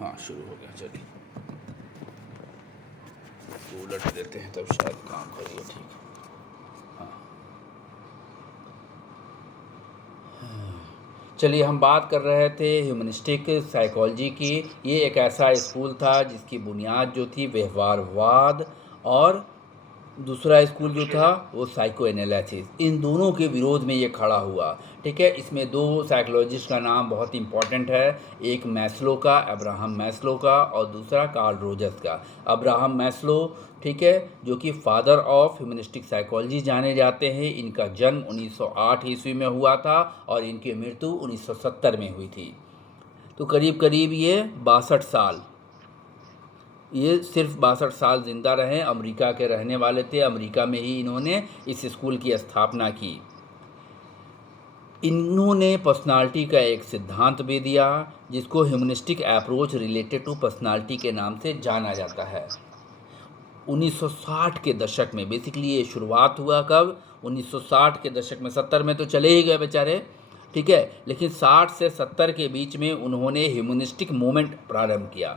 हाँ शुरू हो गया, चलिए उलट देते हैं तब शायद काम करिए। ठीक है, चलिए हम बात कर रहे थे ह्यूमनिस्टिक साइकोलॉजी की। ये एक ऐसा स्कूल था जिसकी बुनियाद जो थी व्यवहारवाद, और दूसरा स्कूल जो था वो साइको एनालिसिस। इन दोनों के विरोध में ये खड़ा हुआ। ठीक है, इसमें दो साइकोलॉजिस्ट का नाम बहुत इंपॉर्टेंट है, एक मैस्लो का, अब्राहम मैस्लो का, और दूसरा कार्ल रोजर्स का। अब्राहम मैस्लो, ठीक है, जो कि फादर ऑफ ह्यूमनिस्टिक साइकोलॉजी जाने जाते हैं। इनका जन्म 1908 ईस्वी में हुआ था और इनकी मृत्यु 1970 में हुई थी। तो करीब करीब ये 62 साल, ये सिर्फ 62 साल ज़िंदा रहे। अमेरिका के रहने वाले थे, अमेरिका में ही इन्होंने इस स्कूल की स्थापना की। इन्होंने पर्सनालिटी का एक सिद्धांत भी दिया जिसको humanistic approach related to personality के नाम से जाना जाता है। 1960 के दशक में बेसिकली ये शुरुआत हुआ। कब? 1960 के दशक में। 70 में तो चले ही गए बेचारे, ठीक है, लेकिन 60 से 70 के बीच में उन्होंने ह्यूमनिस्टिक मूवमेंट प्रारंभ किया।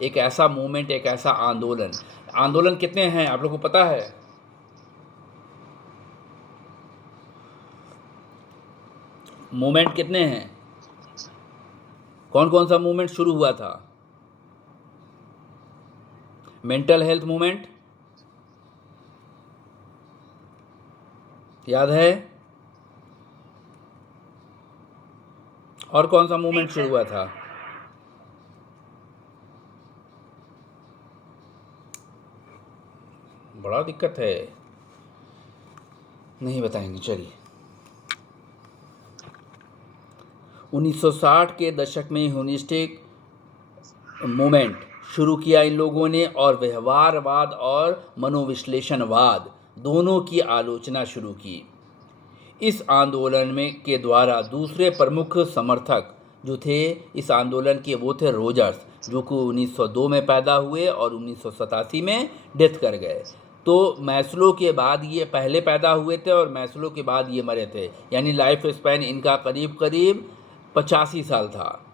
एक ऐसा मूवमेंट, एक ऐसा आंदोलन। आंदोलन कितने हैं आप लोग को पता है? मूवमेंट कितने हैं? कौन कौन सा मूवमेंट शुरू हुआ था? मेंटल हेल्थ मूवमेंट याद है? और कौन सा मूवमेंट शुरू हुआ था? बड़ा दिक्कत है, नहीं बताएंगे, चलिए। 1960 के दशक में ह्यूमनिस्टिक मूवमेंट शुरू किया इन लोगों ने, और व्यवहारवाद और मनोविश्लेषणवाद दोनों की आलोचना शुरू की। इस आंदोलन में के द्वारा दूसरे प्रमुख समर्थक जो थे इस आंदोलन के, वो थे रोजर्स, जो कि 1902 में पैदा हुए और 1987 में डेथ कर गए। तो मैस्लो के बाद ये पहले पैदा हुए थे और मैस्लो के बाद ये मरे थे, यानी लाइफ स्पैन इनका करीब करीब 85 साल था।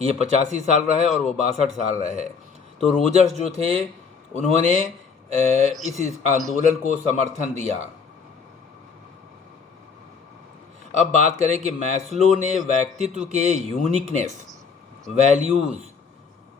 ये 85 साल रहे और वो 62 साल रहे। तो रोजर्स जो थे उन्होंने इस आंदोलन को समर्थन दिया। अब बात करें कि मैस्लो ने व्यक्तित्व के यूनिकनेस, वैल्यूज़,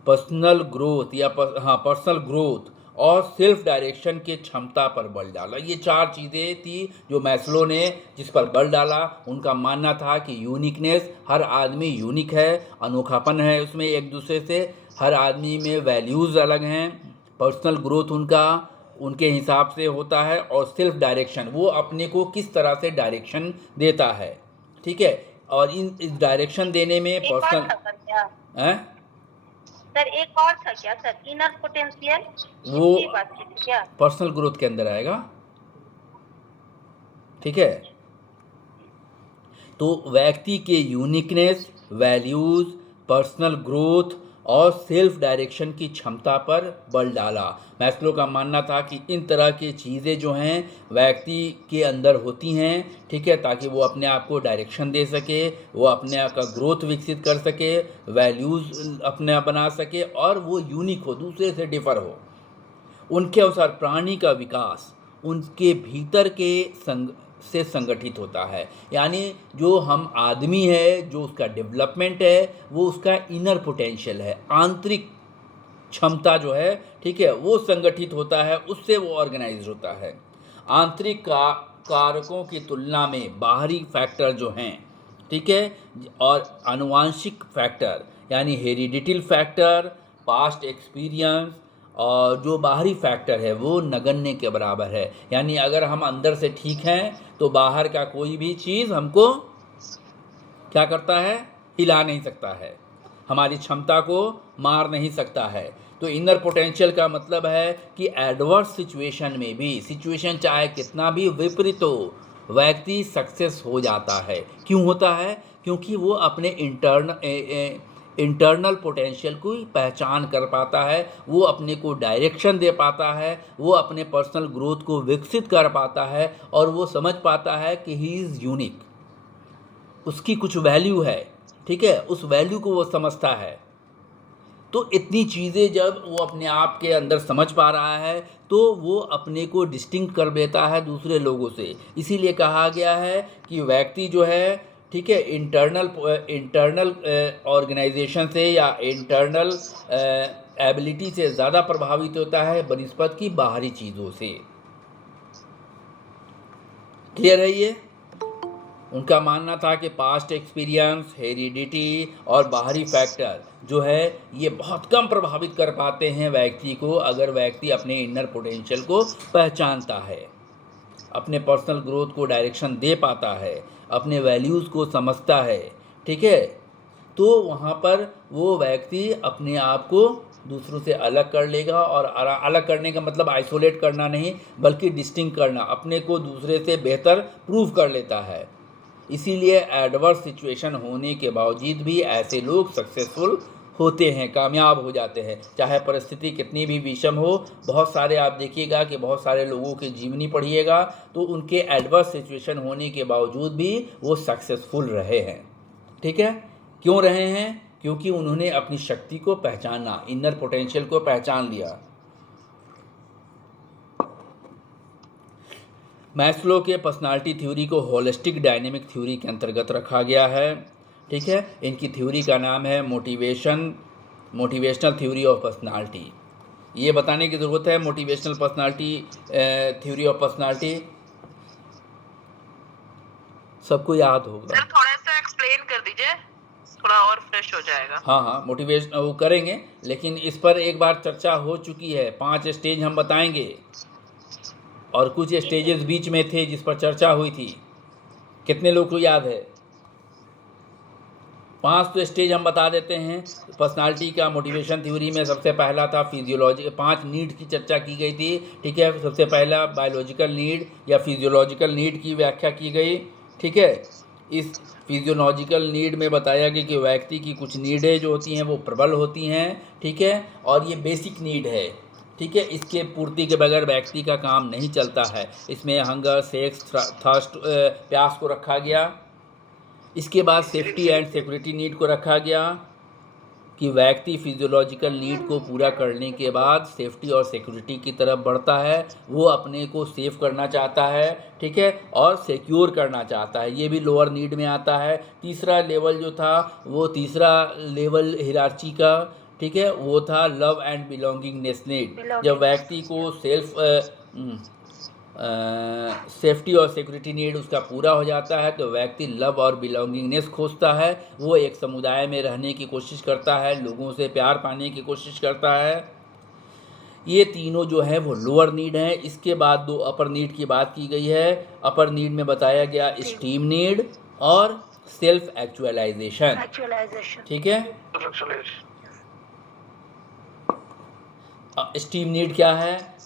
पर्सनल ग्रोथ या पर्सनल ग्रोथ और सेल्फ डायरेक्शन के क्षमता पर बल डाला। ये चार चीज़ें थी जो मैस्लो ने जिस पर बल डाला। उनका मानना था कि यूनिकनेस, हर आदमी यूनिक है, अनोखापन है उसमें एक दूसरे से, हर आदमी में वैल्यूज़ अलग हैं, पर्सनल ग्रोथ उनका उनके हिसाब से होता है, और सेल्फ डायरेक्शन, वो अपने को किस तरह से डायरेक्शन देता है, ठीक है। और इस डायरेक्शन देने में पर्सनल है सर, एक और था क्या सर, इनर पोटेंशियल, वो इसकी बात की थी क्या? पर्सनल ग्रोथ के अंदर आएगा, ठीक है। तो व्यक्ति के यूनिकनेस, वैल्यूज़, पर्सनल ग्रोथ और सेल्फ डायरेक्शन की क्षमता पर बल डाला। मैस्लो का मानना था कि इन तरह की चीज़ें जो हैं व्यक्ति के अंदर होती हैं, ठीक है, ताकि वो अपने आप को डायरेक्शन दे सके, वो अपने आप का ग्रोथ विकसित कर सके, वैल्यूज़ अपने आप बना सके, और वो यूनिक हो, दूसरे से डिफ़र हो। उनके अनुसार प्राणी का विकास उनके भीतर के से संगठित होता है, यानी जो हम आदमी है, जो उसका डेवलपमेंट है, वो उसका इनर पोटेंशियल है, आंतरिक क्षमता जो है, ठीक है, वो संगठित होता है, उससे वो ऑर्गेनाइज होता है। आंतरिक कारकों की तुलना में बाहरी फैक्टर जो हैं, ठीक है, और आनुवांशिक फैक्टर यानी हेरिडिटल फैक्टर, पास्ट एक्सपीरियंस, और जो बाहरी फैक्टर है वो नगण्य के बराबर है। यानी अगर हम अंदर से ठीक हैं तो बाहर का कोई भी चीज़ हमको क्या करता है? हिला नहीं सकता है, हमारी क्षमता को मार नहीं सकता है। तो इनर पोटेंशियल का मतलब है कि एडवर्स सिचुएशन में भी, सिचुएशन चाहे कितना भी विपरीत हो, व्यक्ति सक्सेस हो जाता है। क्यों होता है? क्योंकि वो अपने इंटरनल पोटेंशियल को पहचान कर पाता है, वो अपने को डायरेक्शन दे पाता है, वो अपने पर्सनल ग्रोथ को विकसित कर पाता है, और वो समझ पाता है कि ही इज़ यूनिक, उसकी कुछ वैल्यू है, ठीक है, उस वैल्यू को वो समझता है। तो इतनी चीज़ें जब वो अपने आप के अंदर समझ पा रहा है तो वो अपने को डिस्टिंक्ट कर लेता है दूसरे लोगों से। इसीलिए कहा गया है कि व्यक्ति जो है, ठीक है, इंटरनल ऑर्गेनाइजेशन से या इंटरनल एबिलिटी से ज़्यादा प्रभावित होता है बनिस्बत की बाहरी चीज़ों से। क्लियर है ये? उनका मानना था कि पास्ट एक्सपीरियंस, हेरिडिटी और बाहरी फैक्टर जो है ये बहुत कम प्रभावित कर पाते हैं व्यक्ति को, अगर व्यक्ति अपने इनर पोटेंशियल को पहचानता है, अपने पर्सनल ग्रोथ को डायरेक्शन दे पाता है, अपने वैल्यूज़ को समझता है, ठीक है, तो वहाँ पर वो व्यक्ति अपने आप को दूसरों से अलग कर लेगा। और अलग करने का मतलब आइसोलेट करना नहीं, बल्कि डिस्टिंक्ट करना, अपने को दूसरे से बेहतर प्रूव कर लेता है। इसीलिए एडवर्स सिचुएशन होने के बावजूद भी ऐसे लोग सक्सेसफुल होते हैं, कामयाब हो जाते हैं, चाहे परिस्थिति कितनी भी विषम हो। बहुत सारे आप देखिएगा कि बहुत सारे लोगों की जीवनी पढ़िएगा तो उनके एडवर्स सिचुएशन होने के बावजूद भी वो सक्सेसफुल रहे हैं। ठीक है, क्यों रहे हैं? क्योंकि उन्होंने अपनी शक्ति को पहचाना, इनर पोटेंशियल को पहचान लिया। मैस्लो के पर्सनालिटी थ्योरी को होलिस्टिक डायनेमिक थ्योरी के अंतर्गत रखा गया है। ठीक है, इनकी थ्योरी का नाम है मोटिवेशनल थ्योरी ऑफ पर्सनालिटी। ये बताने की ज़रूरत है, motivational personality theory of personality सबको याद होगा। सर थोड़ा सा एक्सप्लेन कर दीजिए, थोड़ा और फ्रेश हो जाएगा। हाँ, मोटिवेशन वो करेंगे, लेकिन इस पर एक बार चर्चा हो चुकी है। 5 स्टेज हम बताएंगे और कुछ स्टेजेस बीच में थे जिस पर चर्चा हुई थी। कितने लोग को याद है? 5 तो स्टेज हम बता देते हैं पर्सनालिटी का। मोटिवेशन थ्योरी में सबसे पहला था फिजियोलॉजी, 5 नीड की चर्चा की गई थी। ठीक है, सबसे पहला बायोलॉजिकल नीड या फिजियोलॉजिकल नीड की व्याख्या की गई। ठीक है, इस फिजियोलॉजिकल नीड में बताया गया कि व्यक्ति की कुछ नीडें जो होती हैं वो प्रबल होती हैं। ठीक है, और ये बेसिक नीड है। ठीक है, इसके पूर्ति के बगैर व्यक्ति का काम नहीं चलता है। इसमें हंगर, सेक्स, थर्स्ट, प्यास को रखा गया। इसके बाद सेफ्टी एंड सिक्योरिटी नीड को रखा गया कि व्यक्ति फिजियोलॉजिकल नीड को पूरा करने के बाद सेफ्टी और सिक्योरिटी की तरफ बढ़ता है। वो अपने को सेफ करना चाहता है, ठीक है, और सिक्योर करना चाहता है। ये भी लोअर नीड में आता है। तीसरा लेवल जो था वो तीसरा लेवल हिरार्ची का, ठीक है, वो था लव एंड बिलोंगिंगनेस नीड। जब व्यक्ति को सेफ्टी और सिक्योरिटी नीड उसका पूरा हो जाता है तो व्यक्ति लव और बिलोंगिंगनेस खोजता है। वो एक समुदाय में रहने की कोशिश करता है, लोगों से प्यार पाने की कोशिश करता है। ये तीनों जो है वो लोअर नीड है। इसके बाद 2 अपर नीड की बात की गई है। अपर नीड में बताया गया स्टीम नीड और सेल्फ एक्चुअलाइजेशन। ठीक है, स्टीम नीड क्या है?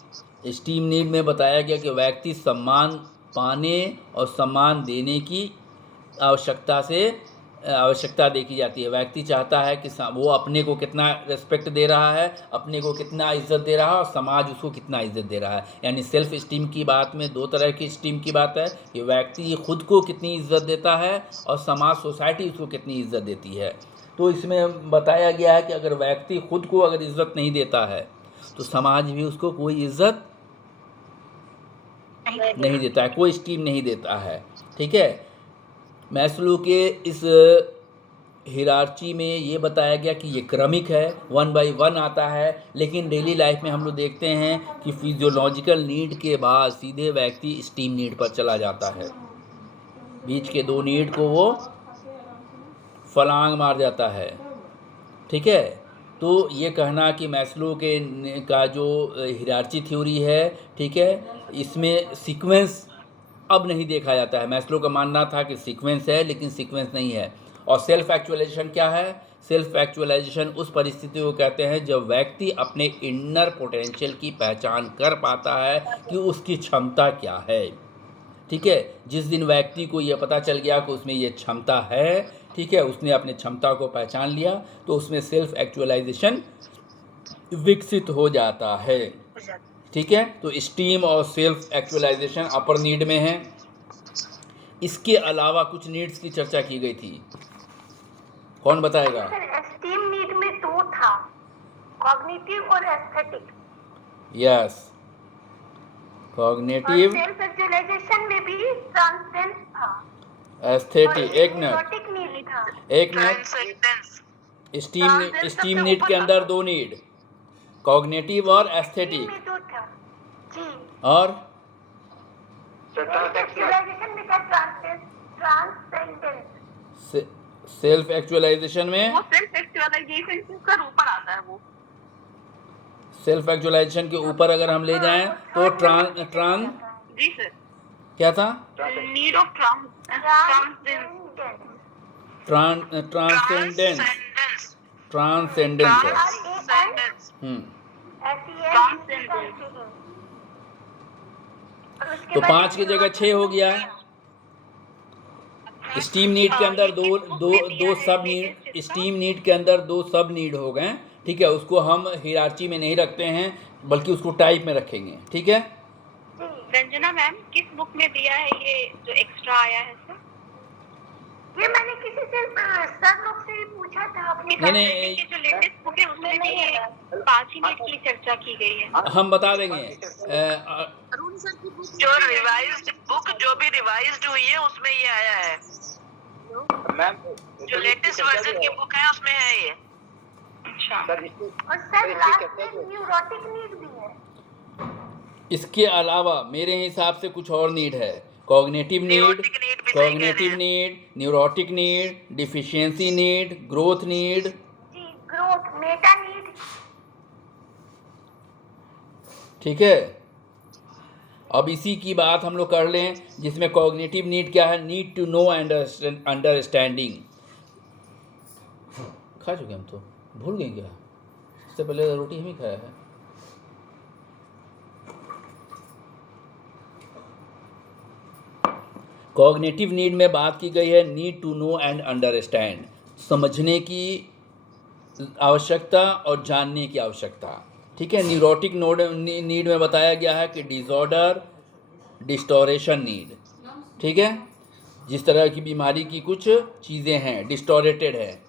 स्टीम नीड में बताया गया कि व्यक्ति सम्मान पाने और सम्मान देने की आवश्यकता देखी जाती है। व्यक्ति चाहता है कि वो अपने को कितना रिस्पेक्ट दे रहा है, अपने को कितना इज्जत दे रहा है और समाज उसको कितना इज्जत दे रहा है। यानी सेल्फ स्टीम की बात में 2 तरह की स्टीम की बात है कि व्यक्ति खुद को कितनी इज्जत देता है और समाज, सोसाइटी उसको कितनी इज्जत देती है। तो इसमें बताया गया है कि अगर व्यक्ति खुद को अगर इज्जत नहीं देता है तो समाज भी उसको कोई इज्जत नहीं देता है, कोई स्टीम नहीं देता है। ठीक है, मैस्लो के इस हिरार्ची में ये बताया गया कि ये क्रमिक है, 1 by 1 आता है। लेकिन डेली लाइफ में हम लोग देखते हैं कि फिजियोलॉजिकल नीड के बाद सीधे व्यक्ति स्टीम नीड पर चला जाता है। बीच के 2 नीड को वो फलांग मार जाता है। ठीक है, तो ये कहना कि मैस्लो के का जो हिरार्ची थ्योरी है, ठीक है, इसमें सीक्वेंस अब नहीं देखा जाता है। मैस्लो का मानना था कि सीक्वेंस है, लेकिन सीक्वेंस नहीं है। और सेल्फ एक्चुअलाइजेशन क्या है? सेल्फ एक्चुअलाइजेशन उस परिस्थिति को कहते हैं जब व्यक्ति अपने इनर पोटेंशियल की पहचान कर पाता है कि उसकी क्षमता क्या है। ठीक है, जिस दिन व्यक्ति को यह पता चल गया कि उसमें ये क्षमता है, ठीक है, उसने अपने क्षमता को पहचान लिया, तो उसमें सेल्फ एक्चुअलाइजेशन विकसित हो जाता है। ठीक है, तो स्टीम और सेल्फ एक्चुअलाइजेशन अपर नीड में है। इसके अलावा कुछ नीड्स की चर्चा की गई थी, कौन बताएगा? स्टीम नीड में 2 था। कॉग्निटिव और एस्थेटिक। यस, और कॉग्निटिव, सेल्फ एक्चुअलाइजेशन में भी ट्रांसेंडेंस था और एस्थेटिक। एक मिनट, न्यूरोटिक नीड था। एक minute. Transcendence. Steam transcendence steam सबसे नीड के ऊपर अंदर था। 2 नीड, कॉग्निटिव और स्टीम एस्थेटिक। में जो था जी, और सेल्फ एक्चुअलाइजेशन में था ट्रांसेंडेंस। सेल्फ एक्चुअलाइजेशन में, वो सेल्फ एक्चुअलाइजेशन से ऊपर ऊपर आता है वो। सेल्फ एक्चुअलाइजेशन के ऊपर अगर हम ले जाएं तो ट्रांस जी सर। क्या था? Need of transcendence. Transcendence, transcendence. Transcendence है। ट्रांसेंडेंस। तो 5 की जगह 6 हो गया। स्टीम नीड के अंदर दो सब नीड, स्टीम नीड के अंदर 2 सब नीड हो गए। ठीक है, उसको हम हियरार्ची में नहीं रखते हैं बल्कि उसको टाइप में रखेंगे। ठीक है, रंजना मैम किस बुक में दिया है ये जो एक्स्ट्रा आया है सर? ये मैंने किसी से सर लोग से ही पूछा था अपने नहीं, की जो लेटेस्ट बुक है उसमें भी ये 5 ही मिनट की चर्चा की गई है। हम बता देंगे। अरुण सर की बुक जो रिवाइज्ड बुक जो भी रिवाइज्ड हुई है उसमें ये आया है मैम। जो लेटेस्ट वर्जन की बुक है उसमें है ये। अच्छा। और सर लास्ट में न्यूरोटिक नीड भी है। इसके अलावा मेरे हिसाब से कुछ और नीड है। Cognitive need, cognitive need, neurotic need, deficiency need, growth need. जी, ग्रोथ, मेटा नीड। ठीक है, अब इसी की बात हम लोग कर लें जिसमें कॉग्निटिव नीड क्या है? Need to know understanding. खा चुके हम तो भूल गए क्या? इससे पहले रोटी हम ही खाया है। कॉग्निटिव नीड में बात की गई है need to know and understand, समझने की आवश्यकता और जानने की आवश्यकता। ठीक है, न्यूरोटिक नीड में बताया गया है कि डिसऑर्डर, डिस्टोरेशन नीड। ठीक है, जिस तरह की बीमारी की कुछ चीज़ें हैं डिस्टोरेटेड है।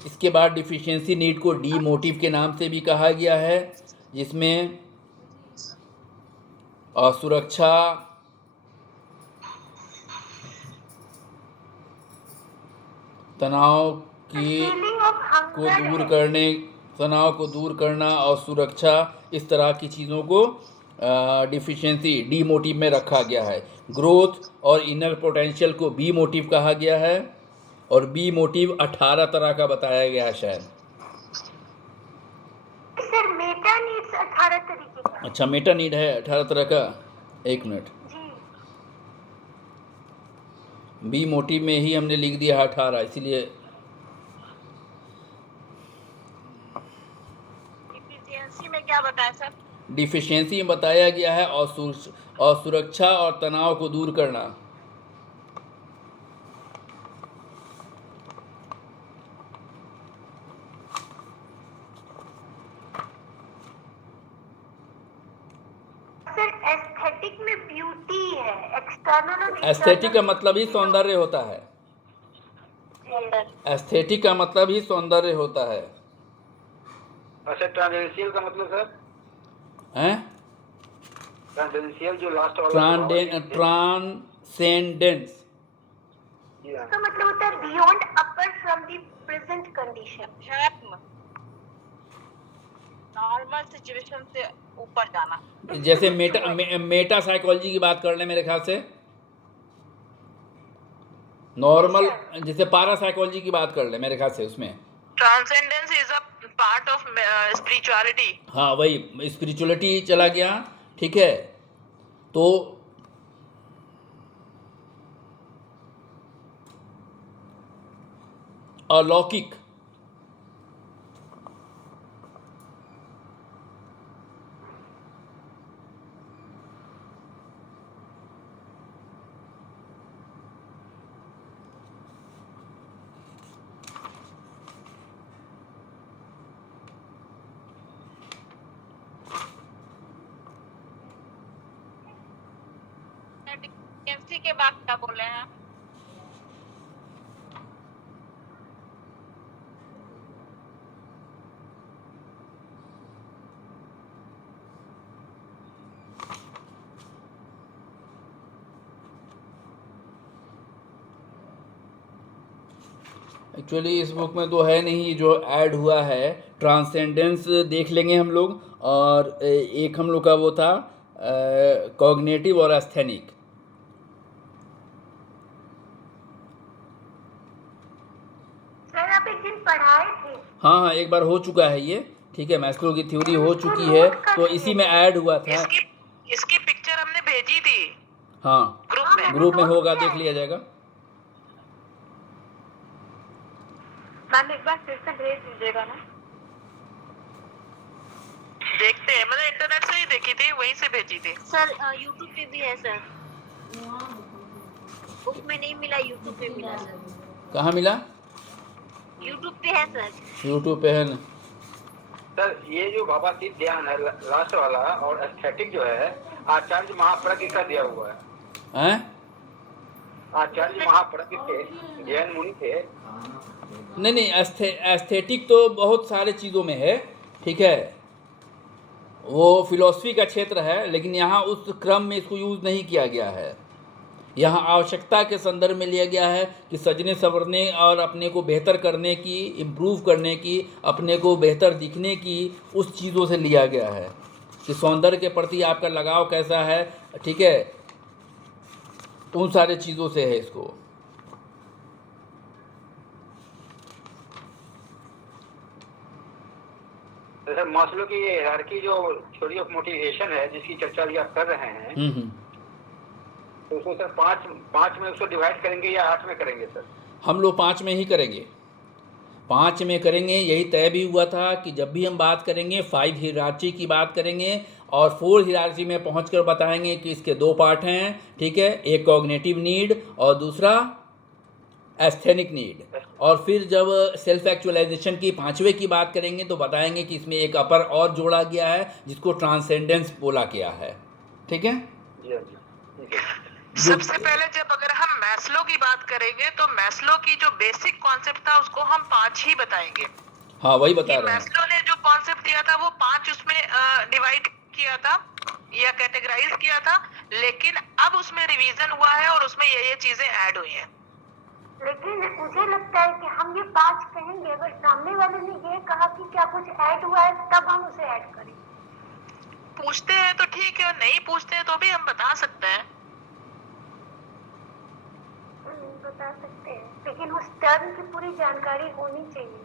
इसके बाद डिफिशियंसी नीड को डी मोटिव के नाम से भी कहा गया है, जिसमें असुरक्षा, तनाव को दूर करने, तनाव को दूर करना और सुरक्षा, इस तरह की चीज़ों को डिफिशियंसी डी मोटिव में रखा गया है। ग्रोथ और इनर पोटेंशियल को बी मोटिव कहा गया है और बी मोटिव 18 तरह का बताया गया है शायद। सर मेटा नीड्स 18 तरीके का। अच्छा, मेटा नीड है 18 तरह का। एक मिनट, जी, बी मोटिव में ही हमने लिख दिया 18, इसीलिए डिफिशियंसी में क्या बताया सर? डिफिशियंसी में बताया गया है और सुरक्षा और तनाव को दूर करना। सर एस्थेटिक में ब्यूटी है, एक्सटर्नल और एस्थेटिक का मतलब ही सौंदर्य होता है। एस्थेटिक का मतलब ही सौंदर्य होता है। अच्छा, ट्रांसेंडेंशियल का मतलब सर? हैं? ट्रांसेंडेंशियल जो लास्ट वाला ट्रांसेंडेंस इसका मतलब होता है beyond upper from the present condition. Normal situation से ऊपर जाना। जैसे मेटा साइकोलॉजी की बात कर ले मेरे ख्याल से, नॉर्मल जैसे पारा साइकोलॉजी की बात कर ले मेरे ख्याल से, उसमें transcendence is a part of spirituality. हाँ वही स्पिरिचुअलिटी चला गया। ठीक है, तो अलौकिक, डिफिशियंसी के बाद क्या बोले हैं? एक्चुअली इस बुक में तो है नहीं, जो ऐड हुआ है ट्रांसेंडेंस देख लेंगे हम लोग, और एक हम लोग का वो था कॉग्निटिव और एस्थेनिक। सर आप एक दिन पढ़ाए थे। हाँ हाँ, एक बार हो चुका है ये, ठीक है, मैस्लो की थ्योरी हो चुकी है, तो इसी में ऐड हुआ था। इसकी पिक्चर हमने भेजी थी हाँ, ग्रुप में होगा, देख लिया जाएगा। मैम एक बार फिर से भेज दीजिएगा ना। देखते हैं, मैंने इंटरनेट से ही देखी थी, वहीं से भेजी थी। सर यूट्यूब पे भी है सर, बुक में नहीं मिला, यूट्यूब पे मिला सर। कहाँ मिला? यूट्यूब पे है सर। यूट्यूब पे है ना? सर ये जो बाबा शिव ध्यान है लास्ट वाला, और एस्थेटिक जो है आचार्य महाप्रज्ञ का दिया हुआ है। हैं? आचार्य महाप्रज्ञ थे, जैन मुनि थे। नहीं नहीं, एस्थेटिक तो बहुत सारे चीज़ों में है, ठीक है, वो फिलॉसफी का क्षेत्र है, लेकिन यहाँ उस क्रम में इसको यूज़ नहीं किया गया है। यहाँ आवश्यकता के संदर्भ में लिया गया है कि सजने संवरने और अपने को बेहतर करने की, इम्प्रूव करने की, अपने को बेहतर दिखने की, उस चीज़ों से लिया गया है कि सौंदर्य के प्रति आपका लगाव कैसा है, ठीक है, उन सारे चीज़ों से है इसको। सर मास्लो की ये हायरार्की जो थ्योरी ऑफ मोटिवेशन है, जिसकी चर्चा अभी आप कर रहे हैं, तो उसको सर पाँच में उसको डिवाइड करेंगे या 8 में करेंगे सर? हम लोग 5 में ही करेंगे, 5 में करेंगे। यही तय भी हुआ था कि जब भी हम बात करेंगे 5 हिरार्ची की बात करेंगे, और 4 हिरार्ची में पहुंचकर बताएंगे कि इसके 2 पार्ट हैं, ठीक है, एक कॉग्निटिव नीड और दूसरा एस्थेनिक नीड। और फिर जब सेल्फ एक्चुअलाइजेशन की 5वें की बात करेंगे तो बताएंगे कि इसमें एक अपर और जोड़ा गया है जिसको ट्रांसेंडेंस बोला गया है, ठीक है। सबसे पहले जब अगर हम मैस्लो की बात करेंगे तो मैस्लो की जो बेसिक कॉन्सेप्ट था उसको हम 5 ही बताएंगे। हाँ, वही बता रहे हैं। मैस्लो ने जो कॉन्सेप्ट दिया था वो 5 उसमें डिवाइड किया था या कैटेगराइज किया था, लेकिन अब उसमें रिवीजन हुआ है और उसमें ये चीजें ऐड हुई हैं। लेकिन मुझे लगता है कि हम ये 5 कहेंगे, अगर सामने वाले ने ये कहा कि क्या कुछ ऐड हुआ है तब हम उसे ऐड करें। पूछते हैं तो ठीक है, नहीं पूछते हैं तो भी हम बता सकते हैं। बता सकते हैं, लेकिन उस टर्म की पूरी जानकारी होनी चाहिए।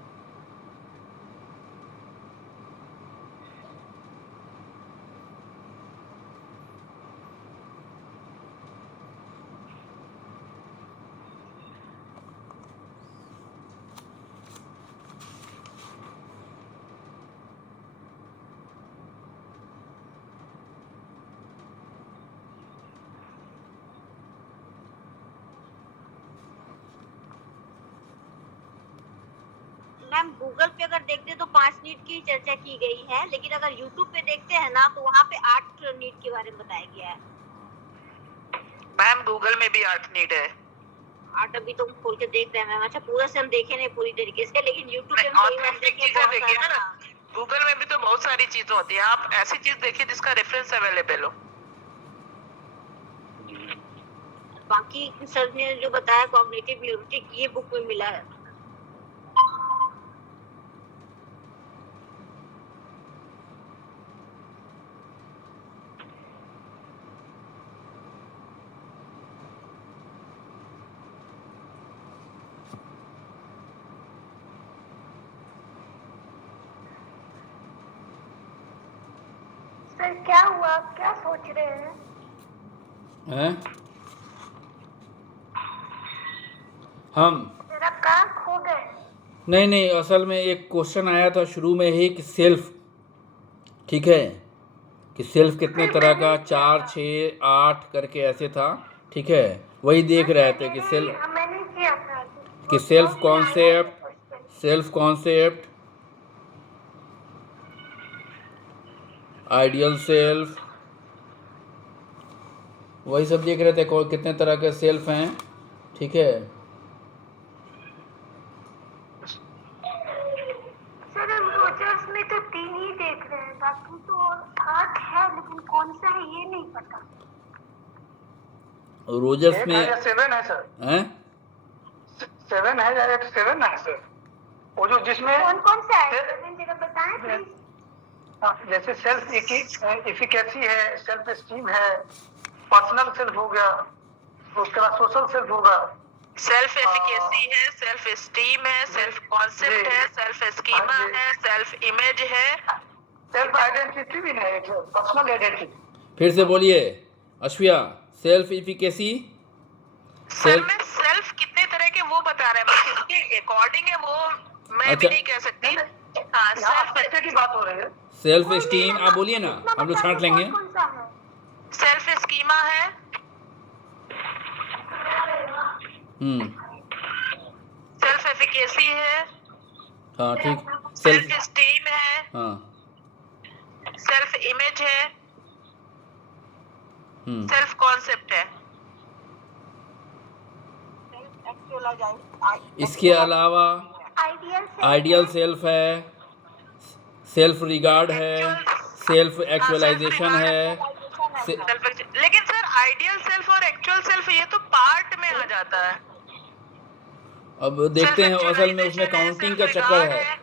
मैम गूगल पे अगर देखते तो 5 नीड की चर्चा की गई है, लेकिन अगर यूट्यूब पे देखते हैं ना तो वहाँ पे 8 नीड के बारे में बताया गया है। मैम गूगल में भी 8 नीड है। 8 अभी तो खोल के देख रहे हैं मैम। अच्छा, पूरा से हम देखे नहीं पूरी तरीके से, लेकिन यूट्यूब पे देखिए ना, गूगल में भी तो बहुत सारी चीजें होती है। आप ऐसी चीज देखिए जिसका रेफरेंस अवेलेबल हो। बाकी सर ने जो बताया कॉग्निटिव न्यूरोटिक, ये बुक में मिला है। सर क्या हुआ, क्या सोच रहे हैं? हैं? हम सर आप कहाँ खो गए? नहीं नहीं, असल में एक क्वेश्चन आया था शुरू में ही कि सेल्फ, ठीक है, कि सेल्फ कितने तरह का, 4, 6, 8 करके ऐसे था, ठीक है, वही देख रहे थे कि मैंने किया था कि सेल्फ कॉन्सेप्ट, आइडियल सेल्फ, वही सब देख रहे थे कौन कितने तरह के सेल्फ हैं, ठीक है। सर रोजर्स में तो 3 ही देख रहे हैं, बाकी तो 8 है, लेकिन कौन सा है ये नहीं पता। रोजर्स में 7 है सर। हैं? 7 है या 7 है सर? वो जो जिसमें कौन कौन सा है जरा बताएं प्लीज। जैसे सेल्फ इफिकेसी है, सेल्फ एस्टीम है, पर्सनल सेल्फ हो गया, उसके बाद सोशल सेल्फ होगा। सेल्फ एफिकेसी है, सेल्फ एस्टीम है, सेल्फ कॉन्सेप्ट है, सेल्फ स्कीमा है, सेल्फ इमेज है, सेल्फ आइडेंटिटी भी है, पर्सनल आइडेंटिटी। फिर से बोलिए अश्विया। सेल्फ इफिकेसी, सर में सेल्फ कितने तरह के वो बता रहे हैं, बस किसके अकॉर्डिंग है वो मैं भी नहीं कह सकती। हाँ, सेल्फ की बात हो रही है। सेल्फ एस्टीम आप बोलिए ना, हम लोग छांट लेंगे। कौन सा है? सेल्फ स्कीमा है, सेल्फ एफिकेसी है, हाँ ठीक। सेल्फ एस्टीम है, हाँ सेल्फ इमेज है, सेल्फ कॉन्सेप्ट है। इसके अलावा आइडियल सेल्फ है, सेल्फ रिगार्ड है, सेल्फ एक्चुअलाइजेशन है। लेकिन सर आइडियल सेल्फ और एक्चुअल सेल्फ ये तो पार्ट में आ जाता है। अब देखते हैं असल में उसमें काउंटिंग का चक्कर है।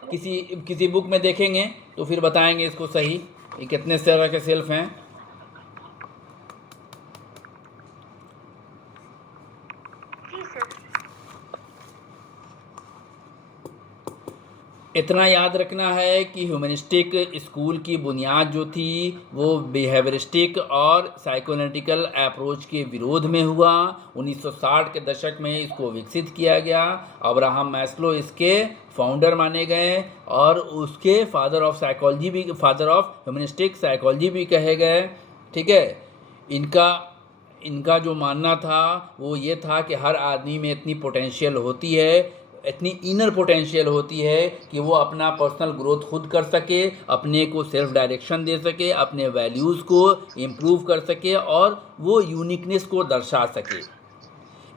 किसी बुक में देखेंगे तो फिर बताएंगे इसको सही ये कितने तरह के सेल्फ हैं। इतना याद रखना है कि ह्यूमनिस्टिक स्कूल की बुनियाद जो थी वो बिहेवियरिस्टिक और साइकोएनालिटिकल अप्रोच के विरोध में हुआ। 1960 के दशक में इसको विकसित किया गया। अब्राहम मैस्लो इसके फाउंडर माने गए और उसके फादर ऑफ साइकोलॉजी भी, फादर ऑफ ह्यूमनिस्टिक साइकोलॉजी भी कहे गए। ठीक है, इनका जो मानना था वो ये था कि हर आदमी में इतनी पोटेंशियल होती है, इतनी इनर पोटेंशियल होती है कि वो अपना पर्सनल ग्रोथ खुद कर सके, अपने को सेल्फ डायरेक्शन दे सके, अपने वैल्यूज़ को इम्प्रूव कर सके और वो यूनिकनेस को दर्शा सके।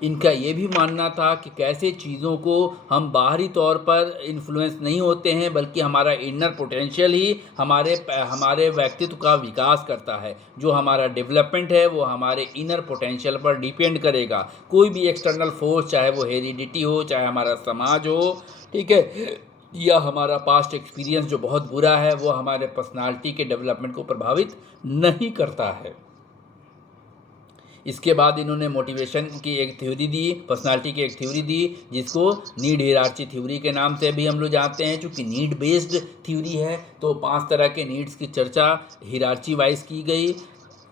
इनका ये भी मानना था कि कैसे चीज़ों को हम बाहरी तौर पर इन्फ्लुएंस नहीं होते हैं बल्कि हमारा इनर पोटेंशियल ही हमारे व्यक्तित्व का विकास करता है। जो हमारा डेवलपमेंट है वो हमारे इनर पोटेंशियल पर डिपेंड करेगा। कोई भी एक्सटर्नल फोर्स, चाहे वो हेरिडिटी हो, चाहे हमारा समाज हो, ठीक है, या हमारा पास्ट एक्सपीरियंस जो बहुत बुरा है, वो हमारे पर्सनालिटी के डेवलपमेंट को प्रभावित नहीं करता है। इसके बाद इन्होंने मोटिवेशन की एक थ्योरी दी, पर्सनालिटी की एक थ्योरी दी जिसको नीड हियरार्ची थ्योरी के नाम से भी हम लोग जानते हैं। चूँकि नीड बेस्ड थ्योरी है तो 5 तरह के नीड्स की चर्चा हियरार्ची वाइज की गई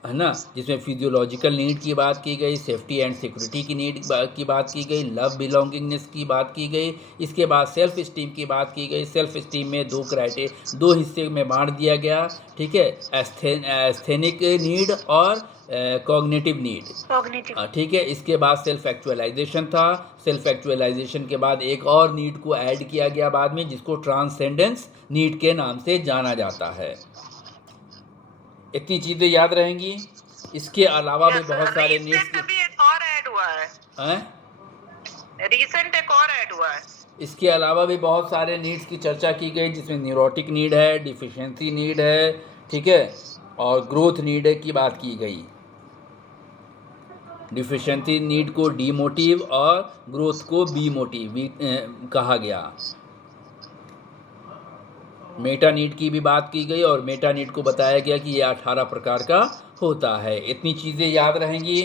है ना, जिसमें फिजियोलॉजिकल नीड की बात की गई, सेफ्टी एंड सिक्योरिटी की नीड की बात की गई, लव बिलोंगिंगनेस की बात की गई। इसके बाद सेल्फ स्टीम की बात की गई। सेल्फ स्टीम में 2 हिस्से में बांट दिया गया। ठीक है, एस्थेनिक नीड और कॉग्निटिव नीड। ठीक है, इसके बाद सेल्फ एक्चुअलाइजेशन था। सेल्फ एक्चुअलाइजेशन के बाद एक और नीड को ऐड किया गया बाद में, जिसको ट्रांसेंडेंस नीड के नाम से जाना जाता है। इतनी चीज़ें याद रहेंगी। इसके अलावा भी बहुत सारे नीड्स एक और ऐड हुआ है, रिसेंट एक और ऐड हुआ है। इसके अलावा भी बहुत सारे नीड्स की चर्चा की गई जिसमें न्यूरोटिक नीड है, डिफिशिएंसी नीड है, ठीक है, और ग्रोथ नीड की बात की गई। डिफिशिएंसी नीड को डी मोटिव और ग्रोथ को बी मोटिव कहा गया। मेटा नीड की भी बात की गई और मेटा नीड को बताया गया कि ये 18 प्रकार का होता है। इतनी चीज़ें याद रहेंगी।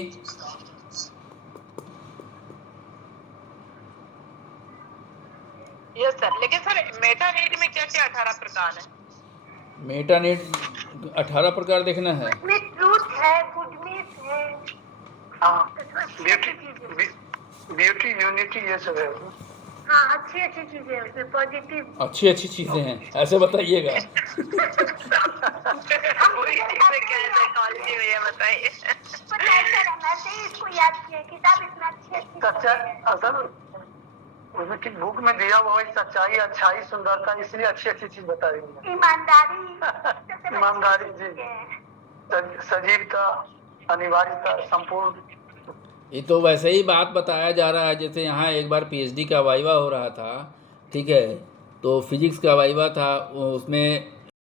यस सर, लेकिन सर मेटा नीड में क्या क्या 18 प्रकार है? मेटा नीड 18 प्रकार देखना है। उसमें ट्रूथ है, गुडनेस है, ब्यूटी, यूनिटी, ये सब है। हाँ, अच्छी चीजें उसमें, पॉजिटिव अच्छी चीज़ें हैं, ऐसे बताइएगा। पूरी चीजें क्या है साइकोलॉजी में, ये बताइए। इसको याद किया, किताब इतना अच्छी असल उसमें की बुक में दिया हुआ है सच्चाई, अच्छाई, सुंदरता, इसलिए अच्छी चीज बताई है। ईमानदारी जी, सजीवता, अनिवार्यता, संपूर्ण। ये तो वैसे ही बात बताया जा रहा है जैसे यहाँ एक बार पीएचडी का वाइवा हो रहा था, ठीक है, तो फिजिक्स का वाइवा था, उसमें